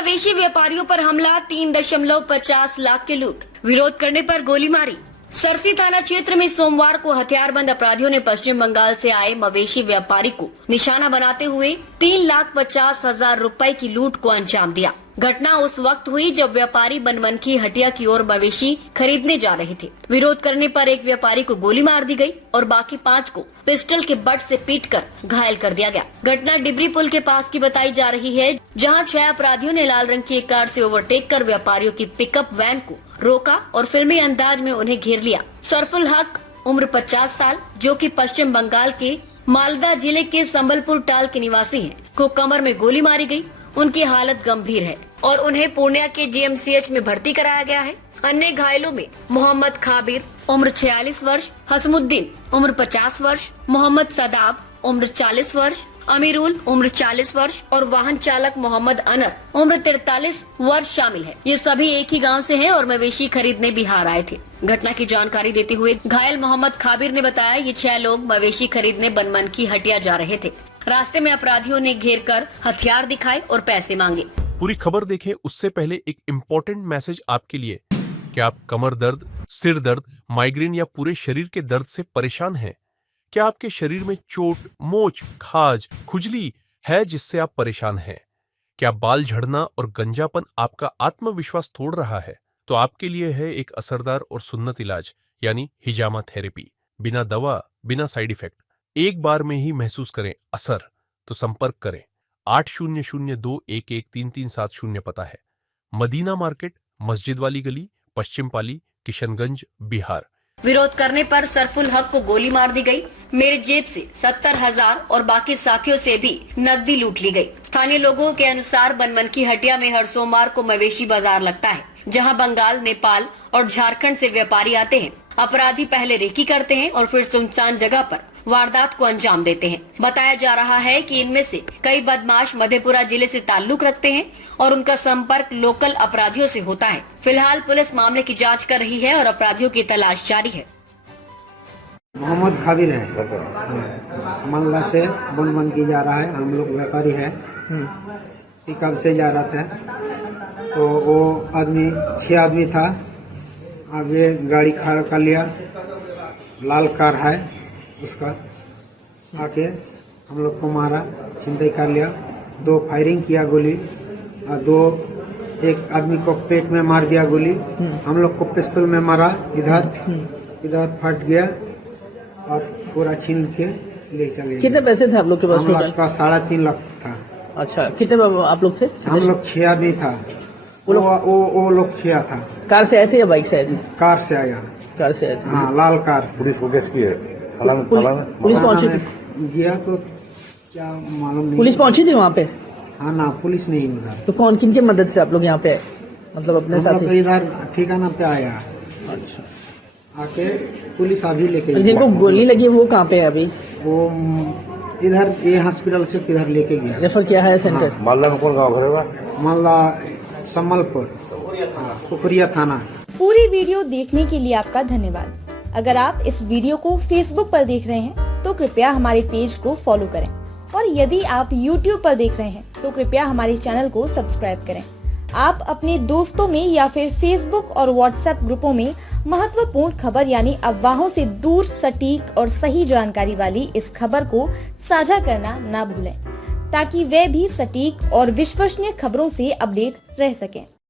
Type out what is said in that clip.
मवेशी व्यापारियों पर हमला, 3.50 लाख के लूट, विरोध करने पर गोली मारी। सरसी थाना क्षेत्र में सोमवार को हथियारबंद अपराधियों ने पश्चिम बंगाल से आए मवेशी व्यापारी को निशाना बनाते हुए 3,50,000 रुपए की लूट को अंजाम दिया। घटना उस वक्त हुई जब व्यापारी बनमनखी हटिया की ओर मवेशी खरीदने जा रहे थे। विरोध करने पर एक व्यापारी को गोली मार दी गई और बाकी 5 को पिस्टल के बट से पीटकर घायल कर दिया गया। घटना डिबरी पुल के पास की बताई जा रही है, जहां 6 अपराधियों ने लाल रंग की एक कार से ओवरटेक कर व्यापारियों की पिकअप वैन को रोका और फिल्मी अंदाज में उन्हें घेर लिया। सरफुल हक उम्र 50 साल, जो कि पश्चिम बंगाल के मालदा जिले के संबलपुर टाल के निवासी हैं, को कमर में गोली मारी गई। उनकी हालत गंभीर है और उन्हें पूर्णिया के जीएमसीएच में भर्ती कराया गया है। अन्य घायलों में मोहम्मद खाबिर उम्र 46 वर्ष, हसमुद्दीन उम्र 50 वर्ष, मोहम्मद सदाब उम्र 40 वर्ष, अमीरुल उम्र 40 वर्ष और वाहन चालक मोहम्मद अनर उम्र 43 वर्ष शामिल है। ये सभी एक ही गांव से हैं और मवेशी खरीदने बिहार आए थे। घटना की जानकारी देते हुए घायल मोहम्मद खाबिर ने बताया, ये 6 लोग मवेशी खरीदने बनमनखी हटिया जा रहे थे। रास्ते में अपराधियों ने घेर कर हथियार दिखाए और पैसे मांगे। पूरी खबर देखें उससे पहले एक इम्पोर्टेंट मैसेज आपके लिए। क्या आप कमर दर्द, सिर दर्द, माइग्रेन या पूरे शरीर के दर्द से परेशान हैं? क्या आपके शरीर में चोट, मोच, खाज, खुजली है जिससे आप परेशान हैं? क्या बाल झड़ना और गंजापन आपका आत्मविश्वास तोड़ रहा है? तो आपके लिए है एक असरदार और सुन्नत इलाज, यानी हिजामा थेरेपी। बिना दवा, बिना साइड इफेक्ट, एक बार में ही महसूस करें असर। तो संपर्क करें। 8002113370 पता है। मदीना मार्केट, मस्जिद वाली गली, पश्चिम पाली, किशनगंज, बिहार। विरोध करने पर सरफुल हक को गोली मार दी गई। मेरे जेब से 70,000 और बाकी साथियों से भी नकदी लूट ली गई। स्थानीय लोगों के अनुसार बनमनखी हटिया में हर सोमवार को मवेशी बाजार लगता है, जहां बंगाल, नेपाल और झारखंड से व्यापारी आते हैं। अपराधी पहले रेकी करते हैं और फिर सुनसान जगह पर वारदात को अंजाम देते हैं। बताया जा रहा है कि इनमें से कई बदमाश मधेपुरा जिले से ताल्लुक रखते हैं और उनका संपर्क लोकल अपराधियों से होता है। फिलहाल पुलिस मामले की जांच कर रही है और अपराधियों की तलाश जारी है। मोहम्मद खाबिर है, मालदा से बनमनखी जा रहा है। हम लोग व्यापारी है, पिकअप से जा रहा था तो वो आदमी 6 आदमी था। आगे गाड़ी खड़ा कर लिया, लाल कार है उसका, आके हम लोग को मारा, छिनताई कर लिया। 2 फायरिंग किया गोली और एक आदमी को पेट में मार दिया गोली। हम लोग को पिस्तौल में मारा, इधर फट गया और पूरा छीन के ले चले। कितने पैसे थे आप लोग के पास? हम लोग का 3.5 लाख था। अच्छा, कितने आप लोग थे? हम लोग 6 आदमी था। वो लोग 6 था। कार से आए थे या बाइक से आए थे? कार से आया। कार से आए थे। हाँ, लाल कार। पुलिस को केस की है? पुलिस पहुंची थी? गया तो क्या मालूम नहीं। पुलिस पहुंची थी वहाँ पे? हाँ ना, पुलिस नहीं मिला। तो कौन, किन की मदद से आप लोग यहाँ पे आए? मतलब अपने साथ? इधर ठिकाना पे आया। अच्छा, आके पुलिस अभी लेके जिनको गोली लगी वो कहाँ पे है अभी? वो इधर ये हॉस्पिटल से किधर लेके गया, रेफर किया है सेंटर। मालदा में कौन गाँव घर है? मालदा संबलपुर, कुकरिया थाना। पूरी वीडियो देखने के लिए आपका धन्यवाद। अगर आप इस वीडियो को फेसबुक पर देख रहे हैं तो कृपया हमारे पेज को फॉलो करें और यदि आप यूट्यूब पर देख रहे हैं तो कृपया हमारे चैनल को सब्सक्राइब करें। आप अपने दोस्तों में या फिर फेसबुक और व्हाट्सएप ग्रुपों में महत्वपूर्ण खबर यानी अफवाहों से दूर सटीक और सही जानकारी वाली इस खबर को साझा करना ना भूलें, ताकि वे भी सटीक और विश्वसनीय खबरों से अपडेट रह सकें।